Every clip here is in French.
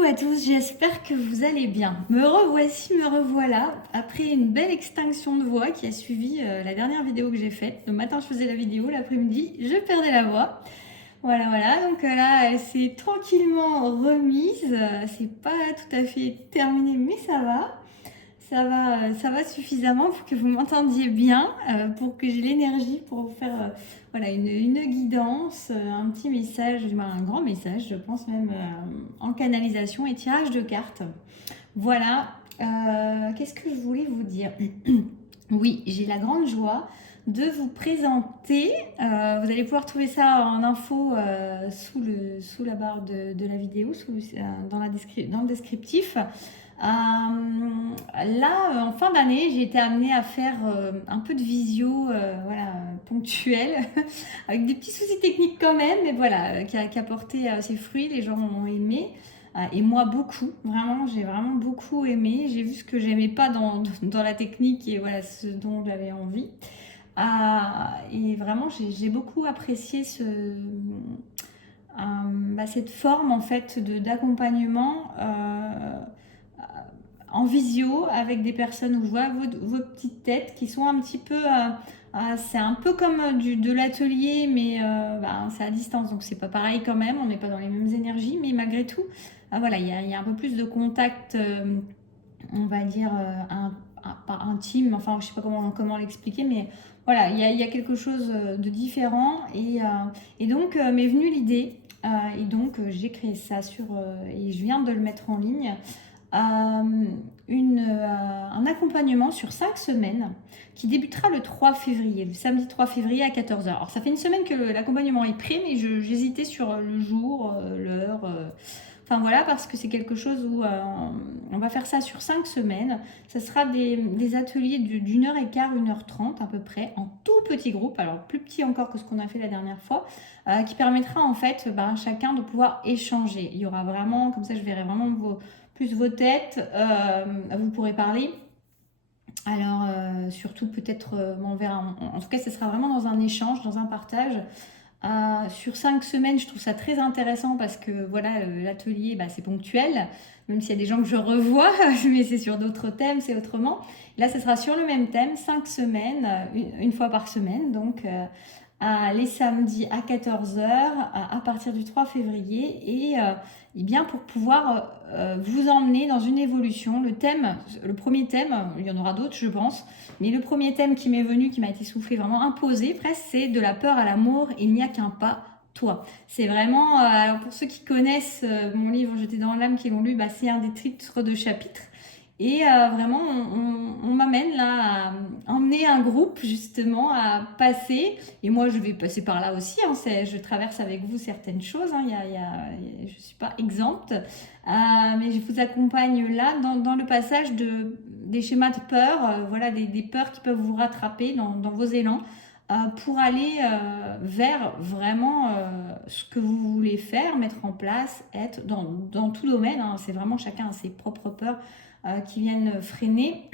Coucou à tous, j'espère que vous allez bien. Me revoici, me revoilà, après une belle extinction de voix qui a suivi la dernière vidéo que j'ai faite. Le matin je faisais la vidéo, l'après-midi je perdais la voix. Voilà, donc là elle s'est tranquillement remise. C'est pas tout à fait terminé mais ça va. Ça va suffisamment pour que vous m'entendiez bien, pour que j'ai l'énergie pour vous faire voilà, une guidance, un petit message, un grand message, je pense même en canalisation et tirage de cartes. Voilà, qu'est-ce que je voulais vous dire? Oui, j'ai la grande joie de vous présenter, vous allez pouvoir trouver ça en info sous la barre de la vidéo, dans le descriptif. Là, en fin d'année, j'ai été amenée à faire un peu de visio, voilà, ponctuelle, avec des petits soucis techniques quand même, mais voilà, qui a porté ses fruits, les gens ont aimé. Et moi beaucoup, vraiment, j'ai vraiment beaucoup aimé. J'ai vu ce que j'aimais pas dans la technique et voilà ce dont j'avais envie. Et vraiment, j'ai beaucoup apprécié cette forme en fait d'accompagnement en visio avec des personnes où je vois vos petites têtes qui sont un petit peu c'est un peu comme de l'atelier mais c'est à distance donc c'est pas pareil quand même, on n'est pas dans les mêmes énergies mais malgré tout voilà, il y a un peu plus de contact, on va dire pas intime, enfin je sais pas comment l'expliquer, mais voilà, il y a quelque chose de différent et donc m'est venue l'idée et donc j'ai créé ça et je viens de le mettre en ligne, un accompagnement sur 5 semaines qui débutera le 3 février, le samedi 3 février à 14 heures. Alors ça fait une semaine que l'accompagnement est prêt, mais j'hésitais sur le jour, l'heure. Enfin voilà, parce que c'est quelque chose où on va faire ça sur 5 semaines. Ça sera des ateliers d'une heure et quart, 1h30 à peu près, en tout petit groupe, alors plus petit encore que ce qu'on a fait la dernière fois, qui permettra en fait chacun de pouvoir échanger. Il y aura vraiment, comme ça je verrai vraiment plus vos têtes, vous pourrez parler. Alors surtout peut-être en tout cas ce sera vraiment dans un échange, dans un partage. Sur 5 semaines, je trouve ça très intéressant parce que voilà, l'atelier, c'est ponctuel, même s'il y a des gens que je revois, mais c'est sur d'autres thèmes, c'est autrement. Là, ce sera sur le même thème, 5 semaines, une fois par semaine, donc les samedis à 14 heures à partir du 3 février et bien pour pouvoir vous emmener dans une évolution. Le premier thème, il y en aura d'autres je pense, mais le premier thème qui m'est venu, qui m'a été soufflé, vraiment imposé presque, c'est de la peur à l'amour, il n'y a qu'un pas, toi. C'est vraiment, alors pour ceux qui connaissent mon livre Jeter dans l'âme, qui l'ont lu, c'est un des titres de chapitre. Et vraiment, on m'amène là à emmener un groupe justement à passer. Et moi, je vais passer par là aussi. Je traverse avec vous certaines choses. Je ne suis pas exempte. Mais je vous accompagne là dans le passage des schémas de peur. Voilà, des peurs qui peuvent vous rattraper dans vos élans. Pour aller vers vraiment ce que vous voulez faire, mettre en place, être dans tout domaine. C'est vraiment chacun a ses propres peurs qui viennent freiner,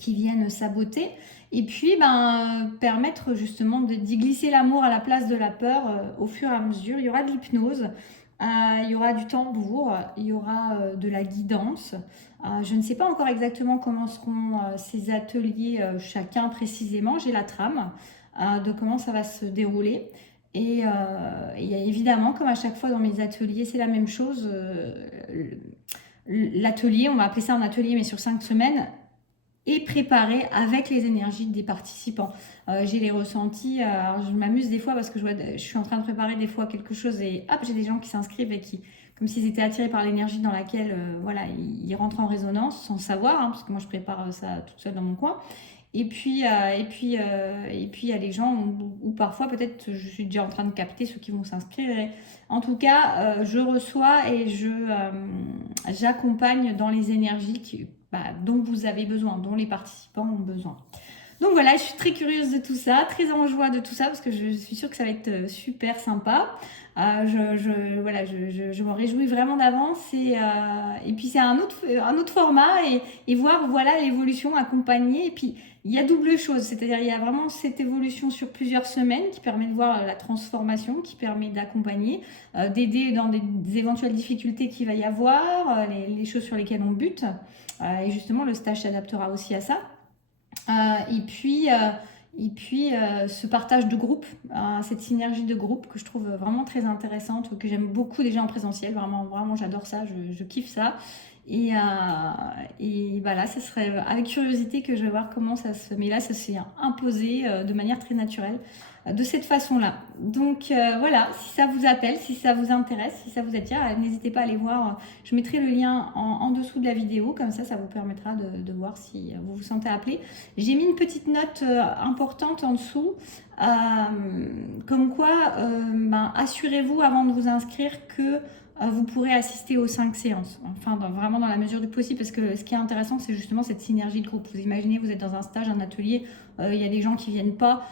qui viennent saboter, et puis permettre justement d'y glisser l'amour à la place de la peur au fur et à mesure. Il y aura de l'hypnose, il y aura du tambour, il y aura de la guidance. Je ne sais pas encore exactement comment seront ces ateliers chacun précisément. J'ai la trame de comment ça va se dérouler. Et évidemment, comme à chaque fois dans mes ateliers, c'est la même chose. L'atelier, on va appeler ça un atelier, mais sur 5 semaines, est préparé avec les énergies des participants. J'ai les ressentis, je m'amuse des fois parce que je suis en train de préparer des fois quelque chose et hop, j'ai des gens qui s'inscrivent et qui, comme s'ils étaient attirés par l'énergie dans laquelle voilà, ils rentrent en résonance sans savoir, parce que moi je prépare ça toute seule dans mon coin. Et puis il y a les gens où parfois peut-être je suis déjà en train de capter ceux qui vont s'inscrire. En tout cas, je reçois et j'accompagne dans les énergies dont vous avez besoin, dont les participants ont besoin. Donc voilà, je suis très curieuse de tout ça, très en joie de tout ça, parce que je suis sûre que ça va être super sympa. Voilà, je m'en réjouis vraiment d'avance et puis c'est un autre format et voir voilà l'évolution accompagnée. Et puis il y a double chose, c'est-à-dire il y a vraiment cette évolution sur plusieurs semaines qui permet de voir la transformation, qui permet d'accompagner, d'aider dans des éventuelles difficultés qu'il va y avoir, les choses sur lesquelles on bute. Et justement, le stage s'adaptera aussi à ça. Et puis, ce partage de groupe, cette synergie de groupe que je trouve vraiment très intéressante, que j'aime beaucoup déjà en présentiel. Vraiment, vraiment j'adore ça, je kiffe ça. Et voilà, ce serait avec curiosité que je vais voir comment ça se... Mais là, ça s'est imposé de manière très naturelle, de cette façon-là. Donc voilà, si ça vous appelle, si ça vous intéresse, si ça vous attire, n'hésitez pas à aller voir. Je mettrai le lien en dessous de la vidéo, comme ça vous permettra de voir si vous vous sentez appelé. J'ai mis une petite note importante en dessous, comme quoi assurez-vous avant de vous inscrire que vous pourrez assister aux 5 séances, enfin vraiment dans la mesure du possible, parce que ce qui est intéressant, c'est justement cette synergie de groupe. Vous imaginez, vous êtes dans un stage, un atelier, il y a des gens qui viennent pas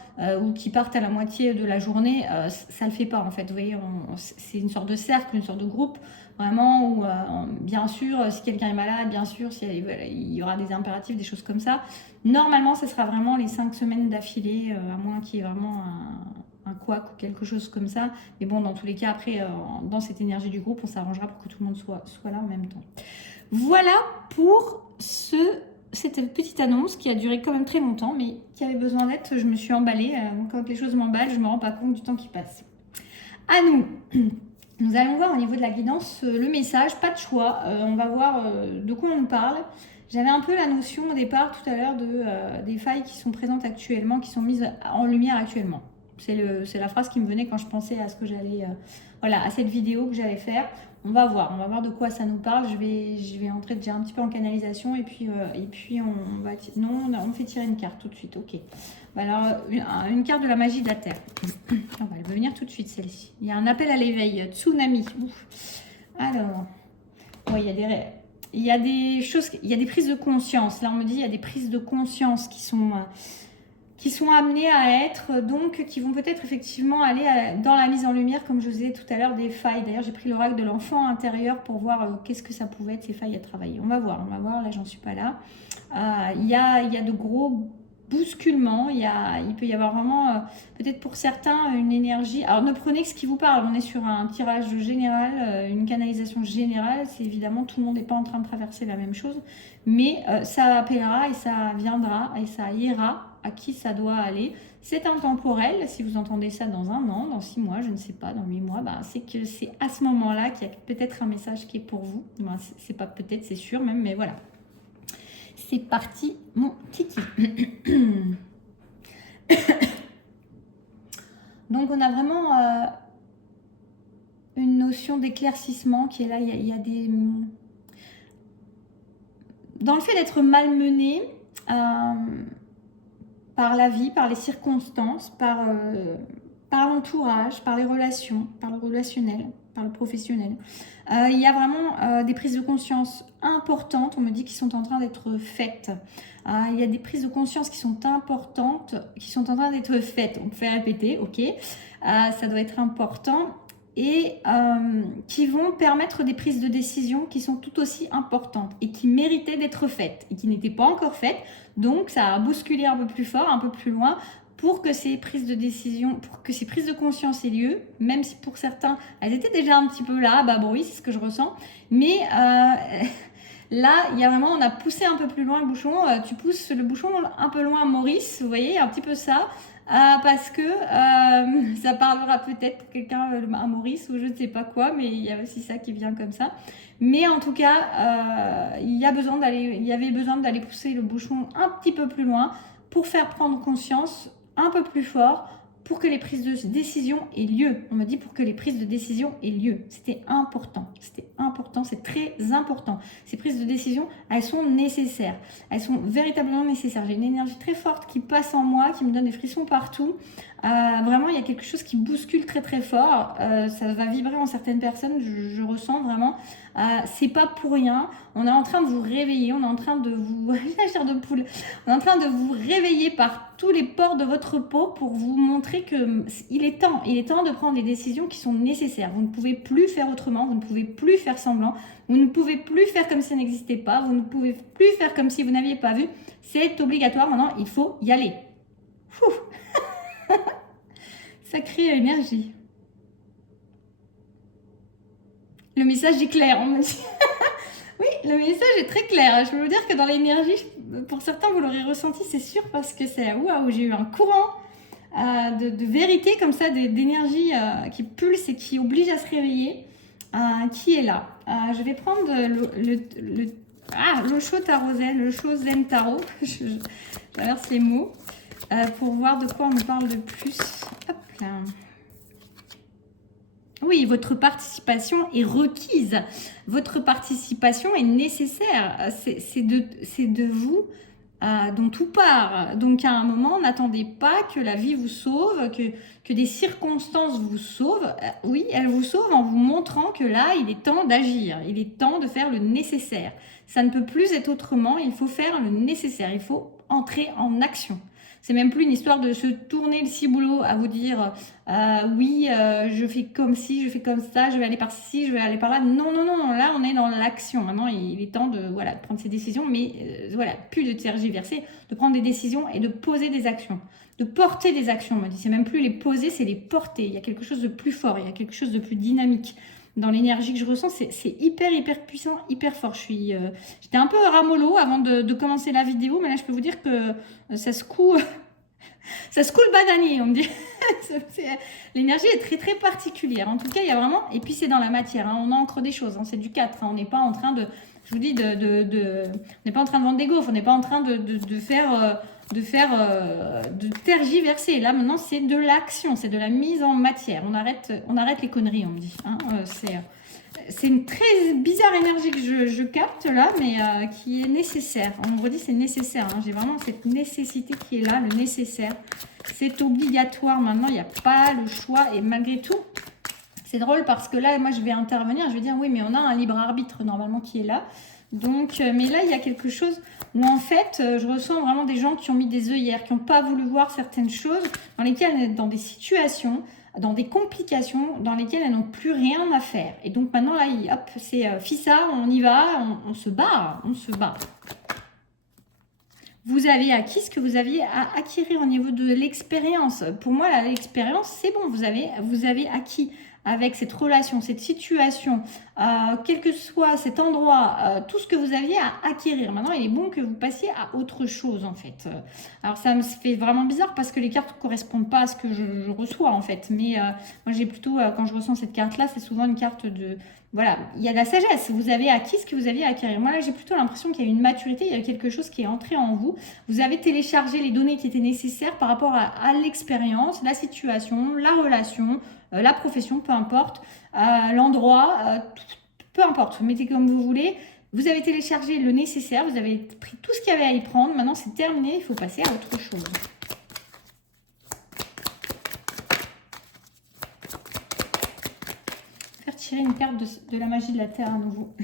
ou qui partent à la moitié de la journée, ça le fait pas en fait. Vous voyez, c'est une sorte de cercle, une sorte de groupe, vraiment où bien sûr, si quelqu'un est malade, bien sûr, il y aura des impératifs, des choses comme ça. Normalement, ce sera vraiment les 5 semaines d'affilée, à moins qu'il y ait vraiment un couac ou quelque chose comme ça. Mais bon, dans tous les cas, après, dans cette énergie du groupe, on s'arrangera pour que tout le monde soit là en même temps. Voilà pour cette petite annonce qui a duré quand même très longtemps, mais qui avait besoin d'être. Je me suis emballée. Quand les choses m'emballent, je ne me rends pas compte du temps qui passe. À nous. Nous allons voir au niveau de la guidance le message, pas de choix. On va voir de quoi on parle. J'avais un peu la notion au départ tout à l'heure des failles qui sont présentes actuellement, qui sont mises en lumière actuellement. C'est la phrase qui me venait quand je pensais à ce que j'allais, voilà, à cette vidéo que j'allais faire. On va voir de quoi ça nous parle. Je vais entrer déjà un petit peu en canalisation et puis on fait tirer une carte tout de suite. Ok. Alors une carte de la magie de la terre. On va venir tout de suite celle-ci. Il y a un appel à l'éveil, tsunami. Ouf. Alors, ouais, il y a des choses, il y a des prises de conscience. Là on me dit il y a des prises de conscience qui sont amenés à être, donc qui vont peut-être effectivement aller dans la mise en lumière, comme je vous disais tout à l'heure, des failles. D'ailleurs, j'ai pris l'oracle de l'enfant intérieur pour voir qu'est-ce que ça pouvait être, ces failles à travailler. On va voir, là j'en suis pas là. Il y a de gros bousculements, il peut y avoir vraiment, peut-être pour certains, une énergie. Alors ne prenez que ce qui vous parle, on est sur un tirage général, une canalisation générale, c'est évidemment tout le monde n'est pas en train de traverser la même chose, mais ça appellera et ça viendra et ça ira à qui ça doit aller. C'est intemporel, si vous entendez ça dans 1 an, dans 6 mois, je ne sais pas, dans 8 mois, c'est que c'est à ce moment-là qu'il y a peut-être un message qui est pour vous. C'est pas peut-être, c'est sûr même, mais voilà. C'est parti, mon kiki. Donc on a vraiment une notion d'éclaircissement qui est là. Il y a des... Dans le fait d'être malmené par la vie, par les circonstances, par l'entourage, par les relations, par le relationnel, par le professionnel. Il y a vraiment des prises de conscience importantes, on me dit, qui sont en train d'être faites. Il y a des prises de conscience qui sont importantes, qui sont en train d'être faites. On peut faire répéter, ok. Ça doit être important. Et qui vont permettre des prises de décision qui sont tout aussi importantes et qui méritaient d'être faites et qui n'étaient pas encore faites. Donc, ça a bousculé un peu plus fort, un peu plus loin pour que ces prises de décision, pour que ces prises de conscience aient lieu, même si pour certains, elles étaient déjà un petit peu là, bon oui, c'est ce que je ressens. Mais là, il y a vraiment, on a poussé un peu plus loin le bouchon. Tu pousses le bouchon un peu loin, Maurice, vous voyez, un petit peu ça. Parce que ça parlera peut-être pour quelqu'un, à Maurice ou je ne sais pas quoi, mais il y a aussi ça qui vient comme ça. Mais en tout cas, il y avait besoin d'aller pousser le bouchon un petit peu plus loin pour faire prendre conscience un peu plus fort pour que les prises de décision aient lieu. On me dit pour que les prises de décision aient lieu. C'était important, c'est très important. Ces prises de décision, elles sont nécessaires. Elles sont véritablement nécessaires. J'ai une énergie très forte qui passe en moi, qui me donne des frissons partout. Vraiment, il y a quelque chose qui bouscule très très fort. Ça va vibrer en certaines personnes, je ressens vraiment. C'est pas pour rien. On est en train de vous réveiller, on est en train de vous... la chair de poule. On est en train de vous réveiller par tous les pores de votre peau pour vous montrer que il est temps de prendre les décisions qui sont nécessaires. Vous ne pouvez plus faire autrement, vous ne pouvez plus faire semblant, vous ne pouvez plus faire comme si ça n'existait pas, vous ne pouvez plus faire comme si vous n'aviez pas vu. C'est obligatoire maintenant, il faut y aller. Sacrée énergie. Le message est clair, on me dit. Oui, le message est très clair. Je peux vous dire que dans l'énergie, pour certains, vous l'aurez ressenti, c'est sûr, parce que c'est waouh, j'ai eu un courant de vérité comme ça, d'énergie qui pulse et qui oblige à se réveiller, qui est là. Je vais prendre le Osho Tarot Zen, le Osho Zen Tarot. J'inverse les mots pour voir de quoi on nous parle de plus. Hop là. Oui, votre participation est requise. Votre participation est nécessaire. C'est de vous dont tout part. Donc à un moment, n'attendez pas que la vie vous sauve, que des circonstances vous sauvent. Oui, elles vous sauvent en vous montrant que là, il est temps d'agir. Il est temps de faire le nécessaire. Ça ne peut plus être autrement. Il faut faire le nécessaire. Il faut entrer en action. C'est même plus une histoire de se tourner le ciboulot à vous dire oui, je fais comme ci, je fais comme ça, je vais aller par ci, je vais aller par là. Non, non, non, là on est dans l'action. Maintenant il est temps de prendre ses décisions, mais plus de tergiverser, de prendre des décisions et de poser des actions, de porter des actions. On me dit, c'est même plus les poser, c'est les porter. Il y a quelque chose de plus fort, il y a quelque chose de plus dynamique. Dans l'énergie que je ressens, c'est hyper puissant, hyper fort. J'étais un peu ramollo avant de commencer la vidéo, mais là je peux vous dire que ça secoue le bananier, on me dit. L'énergie est très particulière. En tout cas, il y a vraiment, et puis c'est dans la matière, hein, on ancre des choses, hein, c'est du 4, hein, on n'est pas en train de, je vous dis, on n'est pas en train de vendre des gaufres, on n'est pas en train de tergiverser. Là maintenant c'est de l'action, c'est de la mise en matière. On arrête les conneries, on me dit, hein. C'est une très bizarre énergie que je capte là, mais qui est nécessaire. On me redit c'est nécessaire, hein. J'ai vraiment cette nécessité qui est là, le nécessaire. C'est obligatoire maintenant, il n'y a pas le choix. Et malgré tout, c'est drôle parce que là, moi je vais intervenir, je vais dire oui, mais on a un libre arbitre normalement qui est là. Donc, mais là, il y a quelque chose où en fait, je ressens vraiment des gens qui ont mis des œillères, qui n'ont pas voulu voir certaines choses, dans lesquelles on est dans des situations, dans des complications, dans lesquelles elles n'ont plus rien à faire. Et donc maintenant, là, hop, c'est fissa, on y va, on se bat, on se bat. Vous avez acquis ce que vous aviez à acquérir au niveau de l'expérience. Pour moi, l'expérience, c'est bon, vous avez acquis avec cette relation, cette situation, quel que soit cet endroit, tout ce que vous aviez à acquérir. Maintenant, il est bon que vous passiez à autre chose, en fait. Alors, ça me fait vraiment bizarre parce que les cartes ne correspondent pas à ce que je reçois, en fait. Mais moi, j'ai plutôt, quand je ressens cette carte-là, c'est souvent une carte de... Voilà, il y a de la sagesse. Vous avez acquis ce que vous aviez à acquérir. Moi, là, j'ai plutôt l'impression qu'il y a une maturité, il y a quelque chose qui est entré en vous. Vous avez téléchargé les données qui étaient nécessaires par rapport à l'expérience, la situation, la relation, la profession, peu importe, l'endroit, peu importe, mettez comme vous voulez. Vous avez téléchargé le nécessaire, vous avez pris tout ce qu'il y avait à y prendre. Maintenant, c'est terminé, il faut passer à autre chose. Faire tirer une carte de la magie de la Terre à nouveau.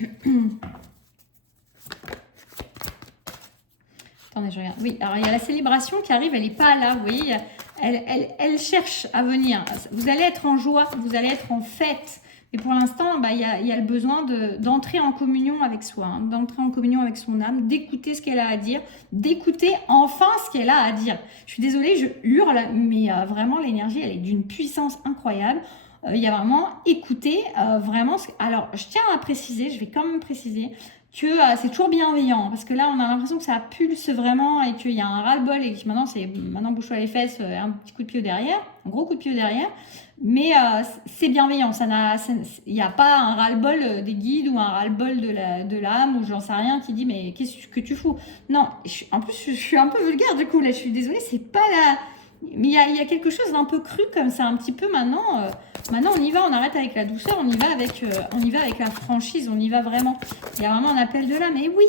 Attendez, je regarde. Oui, alors il y a la célébration qui arrive, elle n'est pas là, vous voyez. Elle cherche à venir. Vous allez être en joie, vous allez être en fête. Et pour l'instant, il y a le besoin d'entrer en communion avec soi, hein, d'entrer en communion avec son âme, d'écouter ce qu'elle a à dire, d'écouter enfin ce qu'elle a à dire. Je suis désolée, je hurle, mais vraiment l'énergie, elle est d'une puissance incroyable. Il y a vraiment écouter, vraiment... Alors, je tiens à préciser, je vais quand même préciser que c'est toujours bienveillant, parce que là, on a l'impression que ça pulse vraiment et qu'il y a un ras-le-bol et que maintenant bouge-toi les fesses, un petit coup de pied au derrière, un gros coup de pied au derrière, mais c'est bienveillant, il n'y a pas un ras-le-bol des guides ou un ras-le-bol de l'âme ou j'en sais rien qui dit mais qu'est-ce que tu fous? Non, en plus je suis un peu vulgaire du coup, là je suis désolée, c'est pas la... Mais il y a quelque chose d'un peu cru comme ça, un petit peu maintenant. Maintenant, on y va, on arrête avec la douceur, on y va avec la franchise, on y va vraiment. Il y a vraiment un appel de là, mais oui,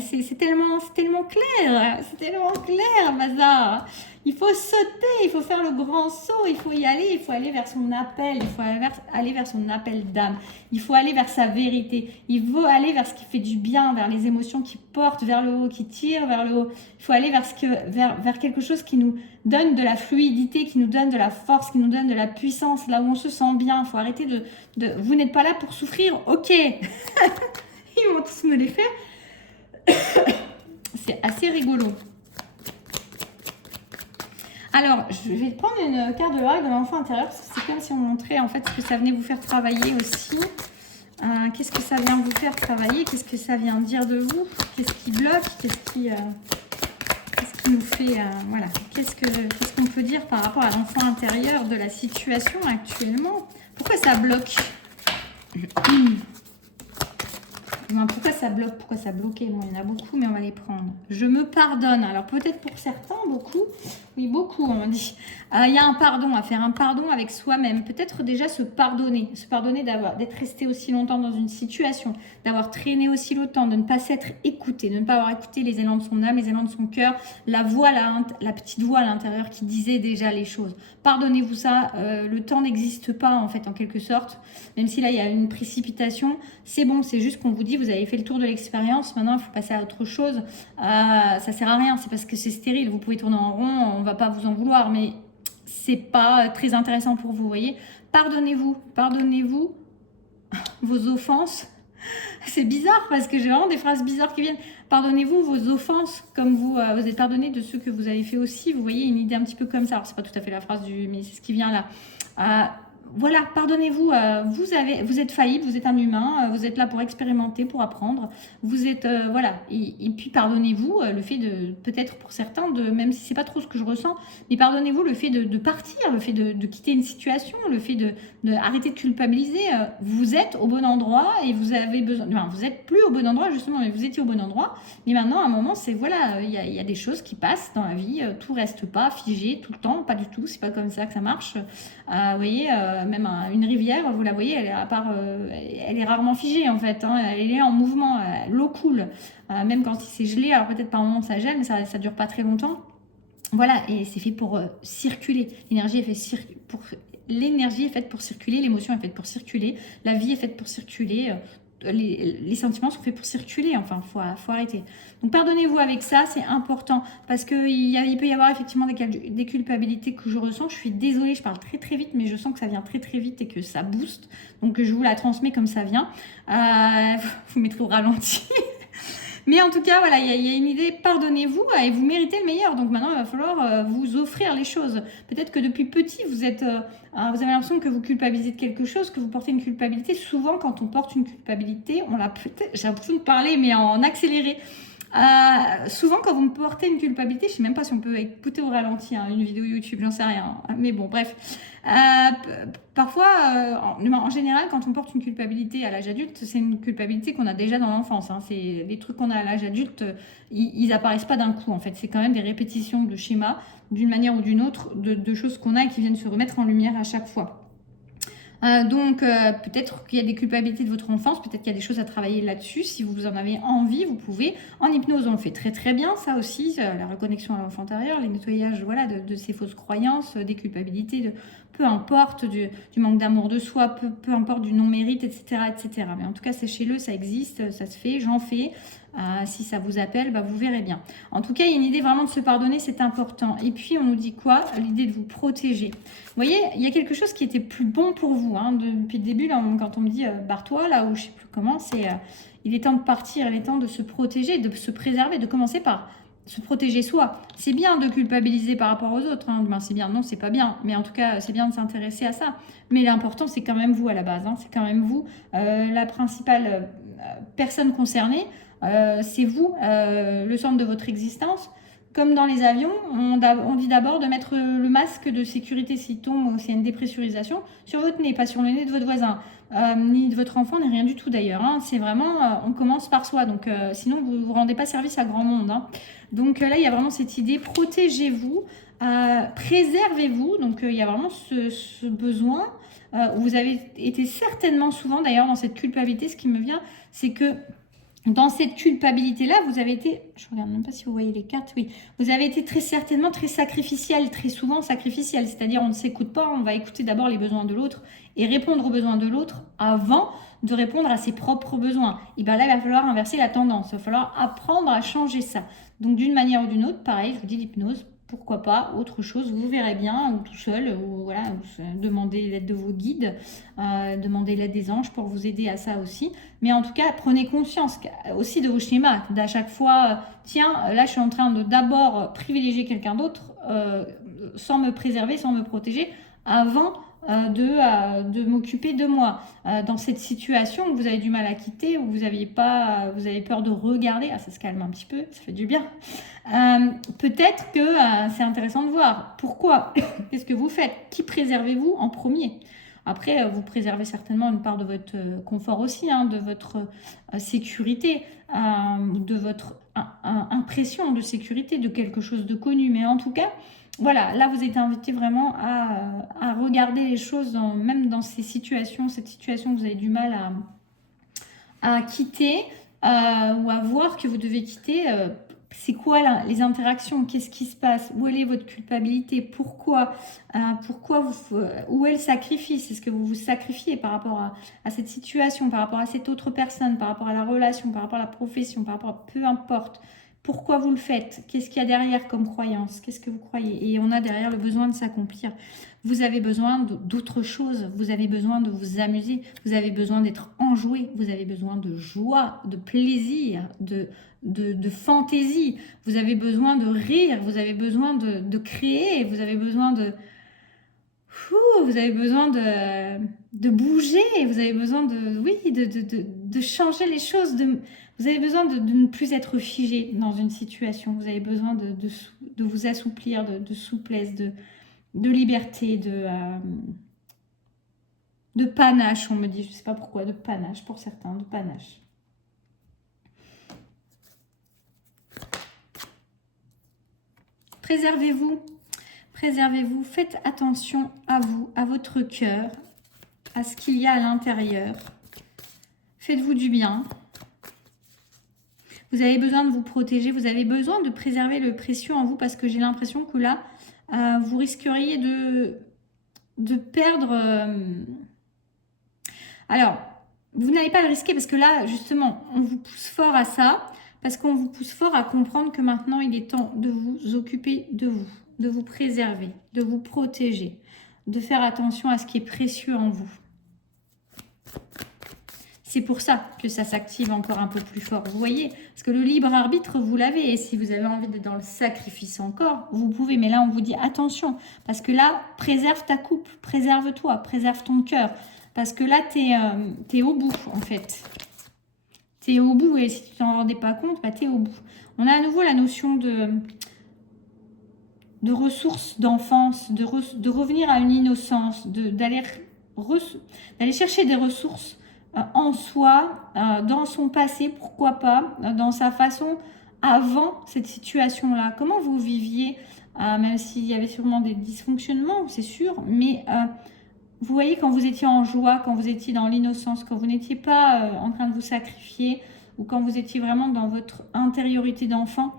c'est tellement clair, Bazar. Il faut sauter, il faut faire le grand saut, il faut y aller, il faut aller vers son appel, il faut aller vers son appel d'âme, il faut aller vers sa vérité, il faut aller vers ce qui fait du bien, vers les émotions qui portent vers le haut, qui tirent vers le haut. Il faut aller vers quelque chose qui nous donne de la fluidité, qui nous donne de la force, qui nous donne de la puissance, là où on se sent bien. Il faut arrêter Vous n'êtes pas là pour souffrir, ok. Ils vont tous me les faire. C'est assez rigolo. Alors, je vais prendre une carte de l'oreille de l'enfant intérieur, parce que c'est comme si on montrait en fait ce que ça venait vous faire travailler aussi. Qu'est-ce que ça vient vous faire travailler? Qu'est-ce que ça vient dire de vous? Qu'est-ce qui bloque? Qu'est-ce qui nous fait... voilà. Qu'est-ce qu'on peut dire par rapport à l'enfant intérieur de la situation actuellement? Pourquoi ça bloque? Pourquoi ça bloque? Pourquoi ça bloquait? Bon, il y en a beaucoup, mais on va les prendre. Je me pardonne. Alors, peut-être pour certains, beaucoup. Oui, beaucoup, on dit. Il y a un pardon, à faire un pardon avec soi-même. Peut-être déjà se pardonner d'être resté aussi longtemps dans une situation, d'avoir traîné aussi longtemps, de ne pas s'être écouté, de ne pas avoir écouté les élans de son âme, les élans de son cœur, la voix, la petite voix à l'intérieur qui disait déjà les choses. Pardonnez-vous ça. Le temps n'existe pas, en fait, en quelque sorte. Même si là, il y a une précipitation, c'est bon, c'est juste qu'on vous dit, vous avez fait le tour de l'expérience, maintenant, il faut passer à autre chose. Ça sert à rien, c'est parce que c'est stérile. Vous pouvez tourner en rond, on va pas vous en vouloir, mais c'est pas très intéressant pour vous, vous voyez. Pardonnez-vous vos offenses. C'est bizarre parce que j'ai vraiment des phrases bizarres qui viennent. Pardonnez-vous vos offenses, comme vous êtes pardonné de ceux que vous avez fait aussi. Vous voyez, une idée un petit peu comme ça. Alors, c'est pas tout à fait la phrase mais c'est ce qui vient là. Voilà, pardonnez-vous, vous êtes faillible, vous êtes un humain, vous êtes là pour expérimenter, pour apprendre, vous êtes, voilà, et puis pardonnez-vous le fait de, peut-être pour certains, même si c'est pas trop ce que je ressens, mais pardonnez-vous le fait de partir, le fait de quitter une situation, le fait de arrêter de culpabiliser, vous êtes au bon endroit et vous avez besoin, enfin, vous êtes plus au bon endroit justement, mais vous étiez au bon endroit, mais maintenant à un moment c'est, voilà, il y a des choses qui passent dans la vie, tout reste pas figé tout le temps, pas du tout, c'est pas comme ça que ça marche, vous voyez, même une rivière, vous la voyez, elle est rarement figée en fait, hein, elle est en mouvement, l'eau coule, même quand c'est gelé, alors peut-être par moment ça gèle, mais ça dure pas très longtemps. Voilà, et c'est fait pour circuler. L'énergie est faite pour circuler, l'émotion est faite pour circuler, la vie est faite pour circuler, les sentiments sont faits pour circuler, enfin, faut arrêter. Donc, pardonnez-vous avec ça, c'est important, parce qu'il peut y avoir effectivement des culpabilités que je ressens. Je suis désolée, je parle très très vite, mais je sens que ça vient très très vite et que ça booste. Donc, je vous la transmets comme ça vient. Vous mettrez au ralenti. Mais en tout cas, voilà, il y a une idée, pardonnez-vous et vous méritez le meilleur. Donc maintenant, il va falloir vous offrir les choses. Peut-être que depuis petit, vous avez l'impression que vous culpabilisez de quelque chose, que vous portez une culpabilité. Souvent, quand on porte une culpabilité, j'ai l'impression de parler, mais en accéléré. Souvent, quand vous me portez une culpabilité, je ne sais même pas si on peut écouter au ralenti une vidéo YouTube, j'en sais rien. Mais bon, bref. Parfois, en général, quand on porte une culpabilité à l'âge adulte, c'est une culpabilité qu'on a déjà dans l'enfance. Hein. C'est des trucs qu'on a à l'âge adulte, ils apparaissent pas d'un coup. En fait, c'est quand même des répétitions de schémas, d'une manière ou d'une autre, de choses qu'on a et qui viennent se remettre en lumière à chaque fois. Donc, peut-être qu'il y a des culpabilités de votre enfance, peut-être qu'il y a des choses à travailler là-dessus. Si vous en avez envie, vous pouvez. En hypnose, on le fait très très bien, ça aussi, la reconnexion à l'enfant intérieur, les nettoyages, voilà, de ces fausses croyances, des culpabilités, peu importe, du manque d'amour de soi, peu importe du non-mérite, etc., etc. Mais en tout cas, sachez-le, ça existe, ça se fait, j'en fais. Si ça vous appelle, vous verrez bien. En tout cas, il y a une idée vraiment de se pardonner, c'est important. Et puis, on nous dit quoi? L'idée de vous protéger. Vous voyez, il y a quelque chose qui était plus bon pour vous. Hein, depuis le début, là, quand on me dit barre-toi, là, ou je ne sais plus comment, il est temps de partir, il est temps de se protéger, de se préserver, de commencer par se protéger soi. C'est bien de culpabiliser par rapport aux autres. Hein. C'est bien, non, c'est pas bien. Mais en tout cas, c'est bien de s'intéresser à ça. Mais l'important, c'est quand même vous à la base. Hein. C'est quand même vous, la principale personne concernée. C'est vous, le centre de votre existence. Comme dans les avions, on dit d'abord de mettre le masque de sécurité s'il tombe ou s'il y a une dépressurisation sur votre nez, pas sur le nez de votre voisin, ni de votre enfant, ni rien du tout d'ailleurs. Hein. C'est vraiment, on commence par soi, donc sinon vous ne vous rendez pas service à grand monde. Hein. Donc là, il y a vraiment cette idée, protégez-vous, préservez-vous. Donc il y a vraiment ce besoin. Vous avez été certainement souvent d'ailleurs dans cette culpabilité. Ce qui me vient, c'est que dans cette culpabilité-là, vous avez été, je regarde même pas si vous voyez les cartes, oui, vous avez été très certainement très sacrificiel, très souvent sacrificiel, c'est-à-dire on ne s'écoute pas, on va écouter d'abord les besoins de l'autre et répondre aux besoins de l'autre avant de répondre à ses propres besoins. Et bien là, il va falloir inverser la tendance, il va falloir apprendre à changer ça. Donc d'une manière ou d'une autre, pareil, je vous dis l'hypnose, pourquoi pas, autre chose, vous verrez bien, ou tout seul, ou voilà, demandez l'aide de vos guides, demandez l'aide des anges pour vous aider à ça aussi. Mais en tout cas, prenez conscience aussi de vos schémas, d'à chaque fois, tiens, là je suis en train de d'abord privilégier quelqu'un d'autre, sans me préserver, sans me protéger, avant de m'occuper de moi. Dans cette situation où vous avez du mal à quitter, où vous avez peur de regarder, ça se calme un petit peu, ça fait du bien. Peut-être que c'est intéressant de voir pourquoi, qu'est-ce que vous faites, qui préservez-vous en premier. Après, vous préservez certainement une part de votre confort aussi, de votre sécurité, de votre impression de sécurité, de quelque chose de connu. Mais en tout cas, voilà, là vous êtes invité vraiment à regarder les choses, même dans ces situations, cette situation que vous avez du mal à quitter ou à voir que vous devez quitter. C'est quoi là, les interactions? Qu'est-ce qui se passe? Où est votre culpabilité? Pourquoi où est le sacrifice? Est-ce que vous vous sacrifiez par rapport à cette situation, par rapport à cette autre personne, par rapport à la relation, par rapport à la profession, par rapport à peu importe? Pourquoi vous le faites? Qu'est-ce qu'il y a derrière comme croyance? Qu'est-ce que vous croyez? Et on a derrière le besoin de s'accomplir. Vous avez besoin d'autre chose. Vous avez besoin de vous amuser. Vous avez besoin d'être enjoué. Vous avez besoin de joie, de plaisir, de fantaisie. Vous avez besoin de rire. Vous avez besoin de créer. Vous avez besoin vous avez besoin de bouger. Vous avez besoin de changer les choses. Vous avez besoin de ne plus être figé dans une situation. Vous avez besoin de vous assouplir, de souplesse, de liberté, de panache, on me dit. Je ne sais pas pourquoi, de panache pour certains, de panache. Préservez-vous. Préservez-vous. Faites attention à vous, à votre cœur, à ce qu'il y a à l'intérieur. Faites-vous du bien. Vous avez besoin de vous protéger, vous avez besoin de préserver le précieux en vous parce que j'ai l'impression que là, vous risqueriez de perdre... Alors, vous n'allez pas le risquer parce que là, justement, on vous pousse fort à ça, parce qu'on vous pousse fort à comprendre que maintenant, il est temps de vous occuper de vous préserver, de vous protéger, de faire attention à ce qui est précieux en vous. C'est pour ça que ça s'active encore un peu plus fort. Vous voyez, parce que le libre arbitre, vous l'avez. Et si vous avez envie d'être dans le sacrifice encore, vous pouvez. Mais là, on vous dit attention. Parce que là, préserve ta coupe, préserve-toi, préserve ton cœur. Parce que là, t'es au bout, en fait. T'es au bout. Et si tu t'en rendais pas compte, t'es au bout. On a à nouveau la notion de ressources d'enfance, de revenir à une innocence, d'aller chercher des ressources en soi, dans son passé, pourquoi pas, dans sa façon avant cette situation-là. Comment vous viviez, même s'il y avait sûrement des dysfonctionnements, c'est sûr, mais vous voyez quand vous étiez en joie, quand vous étiez dans l'innocence, quand vous n'étiez pas en train de vous sacrifier, ou quand vous étiez vraiment dans votre intériorité d'enfant,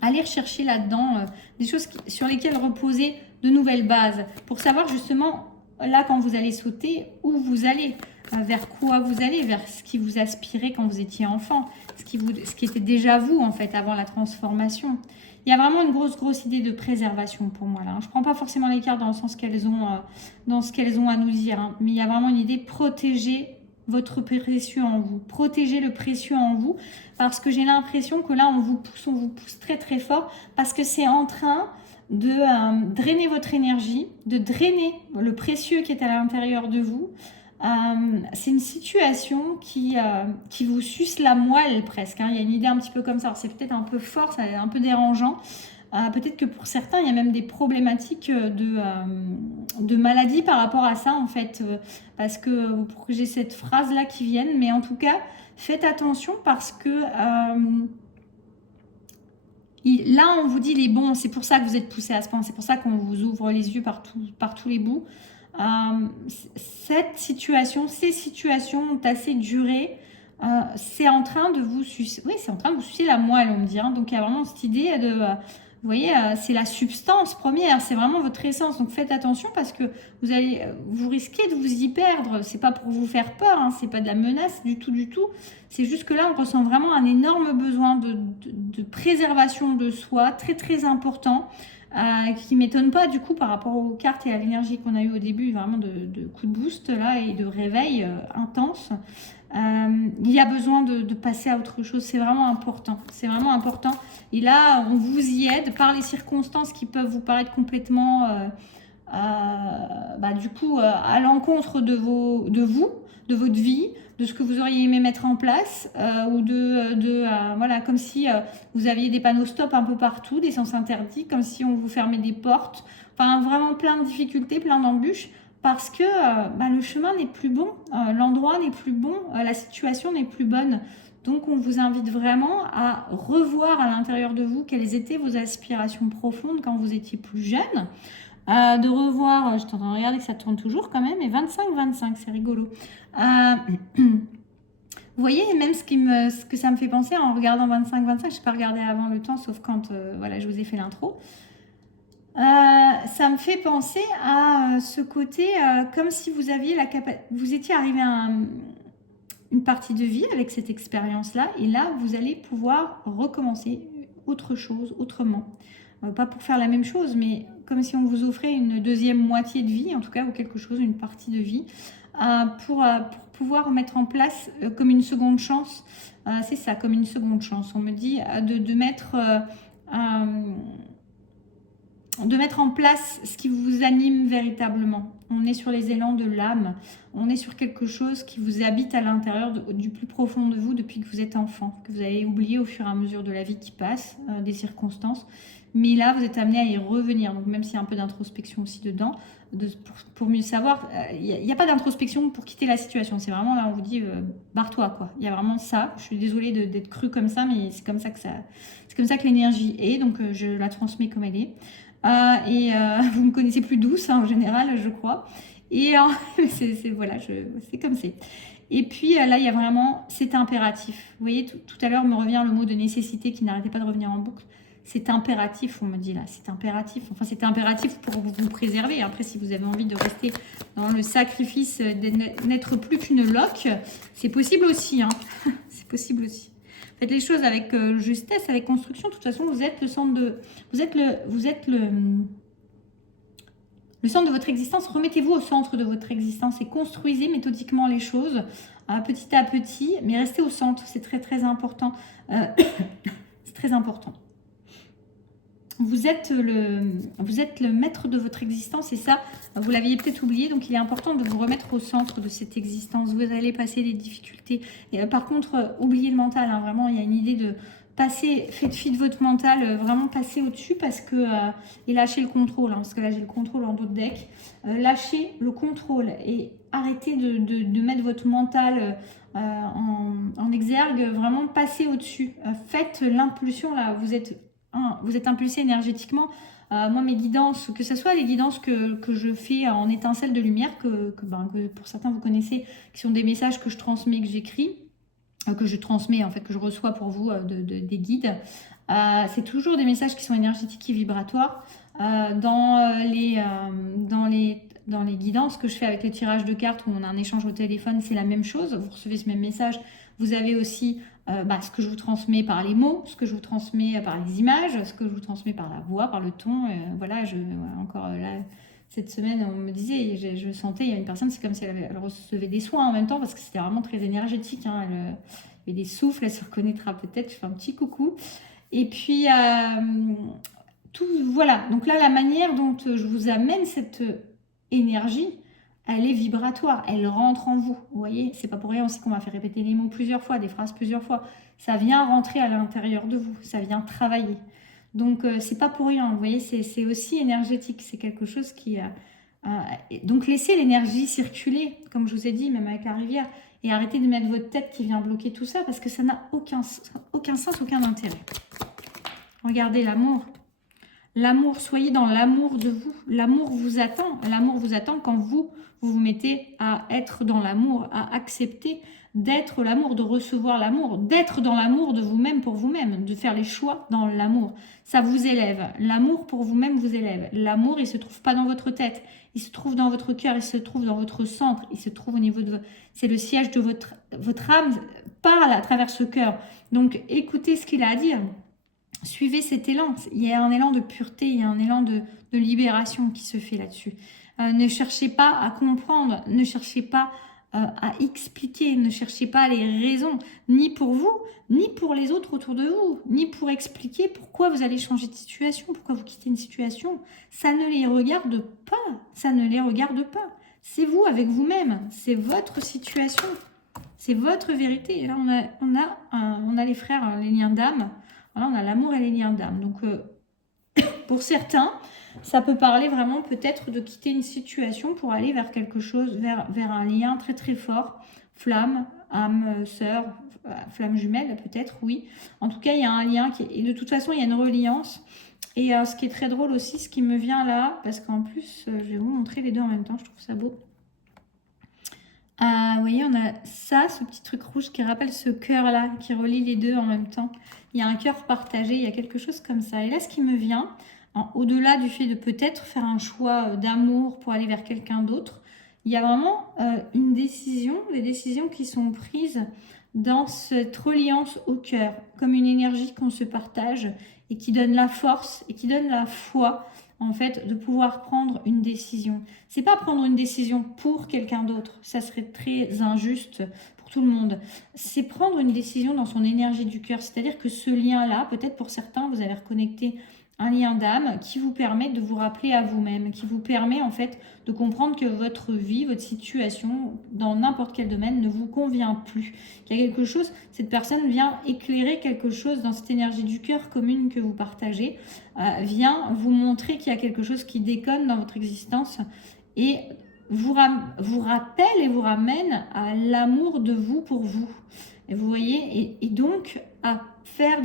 allez rechercher là-dedans des choses sur lesquelles reposer de nouvelles bases, pour savoir justement, là quand vous allez sauter, où vous allez. Vers quoi vous allez, vers ce qui vous aspirait quand vous étiez enfant, ce qui était déjà vous en fait avant la transformation. Il y a vraiment une grosse idée de préservation pour moi là. Je ne prends pas forcément les cartes dans le sens qu'elles ont, dans ce qu'elles ont à nous dire, mais il y a vraiment une idée, protéger votre précieux en vous, protéger le précieux en vous, parce que j'ai l'impression que là on vous pousse très fort, parce que c'est en train de drainer votre énergie, de drainer le précieux qui est à l'intérieur de vous. C'est une situation qui vous suce la moelle presque. Il y a une idée un petit peu comme ça. C'est peut-être un peu fort, c'est un peu dérangeant. Peut-être que pour certains, il y a même des problématiques de maladie par rapport à ça, en fait. Parce que, pour que j'ai cette phrase-là qui vienne. Mais en tout cas, faites attention parce que là, on vous dit les bons. C'est pour ça que vous êtes poussé à ce point. C'est pour ça qu'on vous ouvre les yeux par tous les bouts. Cette situation, ces situations ont assez duré c'est en train de vous sucer, oui, c'est en train de vous sucer la moelle, on me dit. Hein. Donc, il y a vraiment cette idée de, vous voyez, c'est la substance première, c'est vraiment votre essence. Donc, faites attention parce que vous risquez de vous y perdre. C'est pas pour vous faire peur, hein, c'est pas de la menace du tout, du tout. C'est juste que là, on ressent vraiment un énorme besoin de préservation de soi, très, très important. Qui m'étonne pas du coup par rapport aux cartes et à l'énergie qu'on a eu au début, vraiment de coup de boost là et de réveil intense. Il y a besoin de passer à autre chose, c'est vraiment important, c'est vraiment important. Et là, on vous y aide par les circonstances qui peuvent vous paraître complètement, du coup, à l'encontre de vous, de votre vie, de ce que vous auriez aimé mettre en place, ou voilà, comme si vous aviez des panneaux stop un peu partout, des sens interdits, comme si on vous fermait des portes, enfin vraiment plein de difficultés, plein d'embûches, parce que le chemin n'est plus bon, l'endroit n'est plus bon, la situation n'est plus bonne. Donc on vous invite vraiment à revoir à l'intérieur de vous quelles étaient vos aspirations profondes quand vous étiez plus jeune. De revoir, je t'entends regarder que ça tourne toujours quand même, et 25-25, c'est rigolo. Vous voyez, même ce que ça me fait penser en regardant 25-25, je n'ai pas regardé avant le temps, sauf quand voilà, je vous ai fait l'intro. Ça me fait penser à ce côté, comme si vous aviez vous étiez arrivé à une partie de vie avec cette expérience-là, et là, vous allez pouvoir recommencer autre chose, autrement. Pas pour faire la même chose, mais comme si on vous offrait une deuxième moitié de vie, en tout cas, ou quelque chose, une partie de vie, pour pouvoir mettre en place comme une seconde chance. C'est ça, comme une seconde chance. On me dit de mettre en place ce qui vous anime véritablement. On est sur les élans de l'âme, on est sur quelque chose qui vous habite à l'intérieur du plus profond de vous depuis que vous êtes enfant, que vous avez oublié au fur et à mesure de la vie qui passe, des circonstances. Mais là, vous êtes amené à y revenir. Donc même s'il y a un peu d'introspection aussi dedans, pour mieux savoir, il n'y a pas d'introspection pour quitter la situation. C'est vraiment là, on vous dit, barre-toi, quoi. Il y a vraiment ça. Je suis désolée d'être crue comme ça, mais c'est comme ça que l'énergie est. Donc je la transmets comme elle est. Vous me connaissez plus douce en général, je crois. Et voilà, c'est comme c'est. Et puis là, il y a vraiment, c'est impératif. Vous voyez, tout à l'heure me revient le mot de nécessité qui n'arrêtait pas de revenir en boucle. C'est impératif, on me dit là, c'est impératif. Enfin, c'est impératif pour vous préserver. Après, si vous avez envie de rester dans le sacrifice, n'être plus qu'une loque, c'est possible aussi. Hein. C'est possible aussi. Faites les choses avec justesse, avec construction. De toute façon, vous êtes le centre de, vous êtes le centre de votre existence. Remettez-vous au centre de votre existence et construisez méthodiquement les choses, petit à petit, mais restez au centre. C'est très très important. C'est très important. Vous êtes le maître de votre existence et ça, vous l'aviez peut-être oublié. Donc, il est important de vous remettre au centre de cette existence. Vous allez passer des difficultés. Et, par contre, oubliez le mental. Hein, vraiment, il y a une idée de passer, faites fi de votre mental, vraiment passer au-dessus parce que et lâchez le contrôle. Hein, parce que là, j'ai le contrôle en dos de deck. Lâchez le contrôle et arrêtez de mettre votre mental en exergue. Vraiment, passez au-dessus. Faites l'impulsion là. Vous êtes impulsé énergétiquement. Moi, mes guidances, que ce soit les guidances que je fais en étincelles de lumière, que pour certains vous connaissez, qui sont des messages que je transmets, que j'écris, que je transmets, en fait, que je reçois pour vous des guides. C'est toujours des messages qui sont énergétiques et vibratoires. Dans les guidances que je fais avec les tirages de cartes où on a un échange au téléphone, c'est la même chose. Vous recevez ce même message. Vous avez aussi ce que je vous transmets par les mots, ce que je vous transmets par les images, ce que je vous transmets par la voix, par le ton. Voilà, encore là, cette semaine, on me disait, je sentais, il y a une personne, c'est comme si elle recevait des soins en même temps, parce que c'était vraiment très énergétique. Hein, elle avait des souffles, elle se reconnaîtra peut-être, je fais un petit coucou. Et puis, voilà. Donc là, la manière dont je vous amène cette énergie, elle est vibratoire, elle rentre en vous. Vous voyez, c'est pas pour rien aussi qu'on va faire répéter les mots plusieurs fois, des phrases plusieurs fois. Ça vient rentrer à l'intérieur de vous, ça vient travailler. Donc, c'est pas pour rien. Vous voyez, c'est aussi énergétique. C'est quelque chose qui... donc, laissez l'énergie circuler, comme je vous ai dit, même avec la rivière. Et arrêtez de mettre votre tête qui vient bloquer tout ça, parce que ça n'a aucun sens, aucun intérêt. Regardez l'amour. L'amour, soyez dans l'amour de vous. L'amour vous attend. L'amour vous attend quand vous mettez à être dans l'amour, à accepter d'être l'amour, de recevoir l'amour, d'être dans l'amour de vous-même pour vous-même, de faire les choix dans l'amour. Ça vous élève. L'amour pour vous-même vous élève. L'amour, il ne se trouve pas dans votre tête. Il se trouve dans votre cœur, il se trouve dans votre centre, il se trouve au niveau de... C'est le siège de votre âme parle à travers ce cœur. Donc, écoutez ce qu'il a à dire. Suivez cet élan. Il y a un élan de pureté, il y a un élan de libération qui se fait là-dessus. Ne cherchez pas à comprendre, ne cherchez pas à expliquer, ne cherchez pas les raisons, ni pour vous, ni pour les autres autour de vous, ni pour expliquer pourquoi vous allez changer de situation, pourquoi vous quittez une situation. Ça ne les regarde pas, ça ne les regarde pas. C'est vous avec vous-même, c'est votre situation, c'est votre vérité. Et là, on a les frères, les liens d'âme. Voilà, on a l'amour et les liens d'âme. Donc, pour certains, ça peut parler vraiment peut-être de quitter une situation pour aller vers quelque chose, vers un lien très très fort. Flamme, âme, sœur, flamme jumelle peut-être, oui. En tout cas, il y a un lien et de toute façon, il y a une reliance. Et ce qui est très drôle aussi, ce qui me vient là, parce qu'en plus, je vais vous montrer les deux en même temps, je trouve ça beau. Vous voyez, on a ça, ce petit truc rouge qui rappelle ce cœur-là, qui relie les deux en même temps. Il y a un cœur partagé, il y a quelque chose comme ça. Et là, ce qui me vient, au-delà du fait de peut-être faire un choix d'amour pour aller vers quelqu'un d'autre, il y a vraiment une décision, des décisions qui sont prises dans cette reliance au cœur, comme une énergie qu'on se partage et qui donne la force et qui donne la foi en fait, de pouvoir prendre une décision. C'est pas prendre une décision pour quelqu'un d'autre, ça serait très injuste pour tout le monde. C'est prendre une décision dans son énergie du cœur, c'est-à-dire que ce lien-là, peut-être pour certains, vous avez reconnecté un lien d'âme qui vous permet de vous rappeler à vous-même, qui vous permet en fait de comprendre que votre vie, votre situation, dans n'importe quel domaine, ne vous convient plus. Qu'il y a quelque chose, cette personne vient éclairer quelque chose dans cette énergie du cœur commune que vous partagez, vient vous montrer qu'il y a quelque chose qui déconne dans votre existence et vous rappelle et vous ramène à l'amour de vous pour vous. Et vous voyez, et donc à faire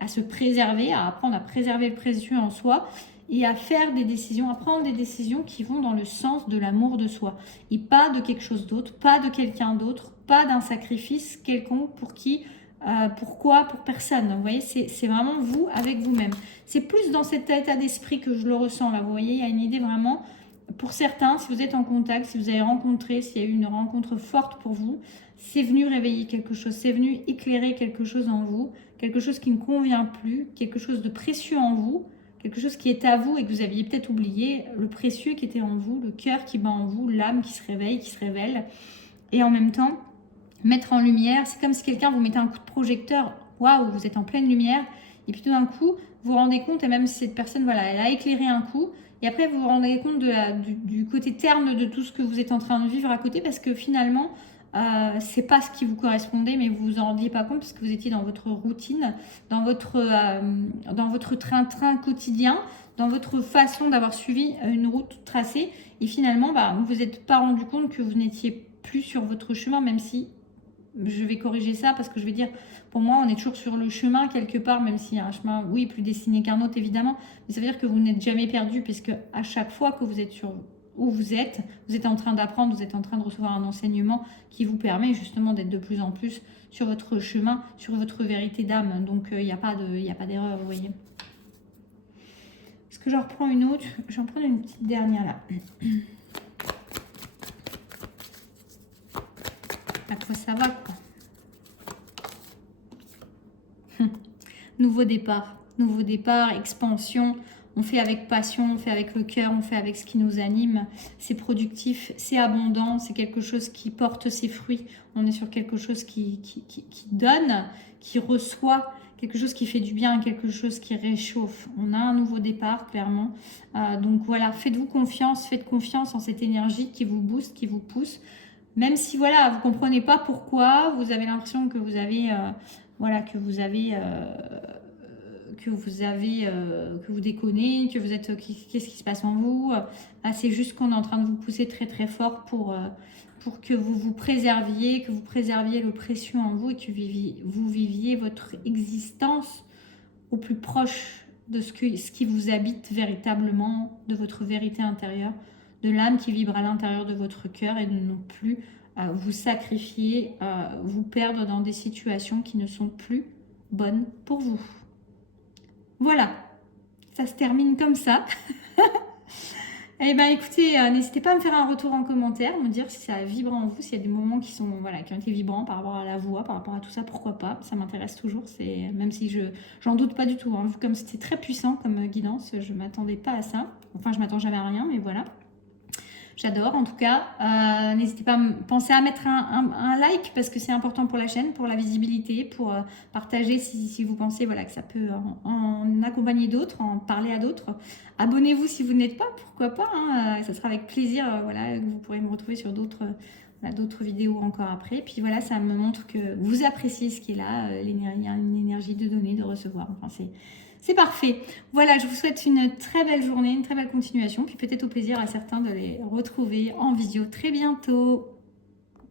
à se préserver, à apprendre à préserver le précieux en soi et à faire des décisions, à prendre des décisions qui vont dans le sens de l'amour de soi et pas de quelque chose d'autre, pas de quelqu'un d'autre, pas d'un sacrifice quelconque pour qui, pourquoi, pour personne. Vous voyez, c'est vraiment vous avec vous-même. C'est plus dans cet état d'esprit que je le ressens là. Vous voyez, il y a une idée vraiment. Pour certains, si vous êtes en contact, si vous avez rencontré, s'il y a eu une rencontre forte pour vous, c'est venu réveiller quelque chose, c'est venu éclairer quelque chose en vous, quelque chose qui ne convient plus, quelque chose de précieux en vous, quelque chose qui est à vous et que vous aviez peut-être oublié, le précieux qui était en vous, le cœur qui bat en vous, l'âme qui se réveille, qui se révèle. Et en même temps, mettre en lumière, c'est comme si quelqu'un vous mettait un coup de projecteur, waouh, vous êtes en pleine lumière, et puis tout d'un coup, vous vous rendez compte, et même si cette personne, voilà, elle a éclairé un coup, et après vous vous rendez compte du côté terne de tout ce que vous êtes en train de vivre à côté, parce que finalement, c'est pas ce qui vous correspondait, mais vous vous en rendiez pas compte parce que vous étiez dans votre routine, dans votre train-train quotidien, dans votre façon d'avoir suivi une route tracée, et finalement, vous vous êtes pas rendu compte que vous n'étiez plus sur votre chemin, même si je vais corriger ça parce que je vais dire, pour moi, on est toujours sur le chemin quelque part, même s'il y a un chemin, oui, plus dessiné qu'un autre, évidemment, mais ça veut dire que vous n'êtes jamais perdu, puisque à chaque fois que vous êtes sur où vous êtes en train d'apprendre, vous êtes en train de recevoir un enseignement qui vous permet justement d'être de plus en plus sur votre chemin, sur votre vérité d'âme. Donc, il n'y a pas d'erreur, vous voyez. Est-ce que j'en reprends une autre? J'en prends une petite dernière là. À quoi ça va, quoi. Nouveau départ, expansion. On fait avec passion, on fait avec le cœur, on fait avec ce qui nous anime. C'est productif, c'est abondant, c'est quelque chose qui porte ses fruits. On est sur quelque chose qui donne, qui reçoit, quelque chose qui fait du bien, quelque chose qui réchauffe. On a un nouveau départ, clairement. Donc voilà, faites confiance en cette énergie qui vous booste, qui vous pousse. Même si voilà, vous ne comprenez pas pourquoi, vous avez l'impression que vous avez... que vous déconnez, que vous êtes, qu'est-ce qui se passe en vous. C'est juste qu'on est en train de vous pousser très très fort pour que vous vous préserviez, que vous préserviez le précieux en vous et que vous viviez votre existence au plus proche de ce qui vous habite véritablement, de votre vérité intérieure, de l'âme qui vibre à l'intérieur de votre cœur et de non plus vous sacrifier, vous perdre dans des situations qui ne sont plus bonnes pour vous. Voilà, ça se termine comme ça. Eh bien écoutez, n'hésitez pas à me faire un retour en commentaire, me dire si ça vibre en vous, s'il y a des moments qui sont qui ont été vibrants par rapport à la voix, par rapport à tout ça, pourquoi pas. Ça m'intéresse toujours, même si j'en doute pas du tout. Hein. Comme c'était très puissant comme guidance, je ne m'attendais pas à ça. Enfin, je m'attends jamais à rien, mais voilà. J'adore en tout cas. N'hésitez pas à penser à mettre un like parce que c'est important pour la chaîne, pour la visibilité, pour partager si vous pensez que ça peut en accompagner d'autres, en parler à d'autres. Abonnez-vous si vous n'êtes pas, pourquoi pas. Hein, ça sera avec plaisir que vous pourrez me retrouver sur d'autres vidéos encore après. Puis voilà, ça me montre que vous appréciez ce qui est là. Il y a une énergie de donner, de recevoir. Enfin, c'est parfait. Voilà, je vous souhaite une très belle journée, une très belle continuation. Puis peut-être au plaisir à certains de les retrouver en visio très bientôt.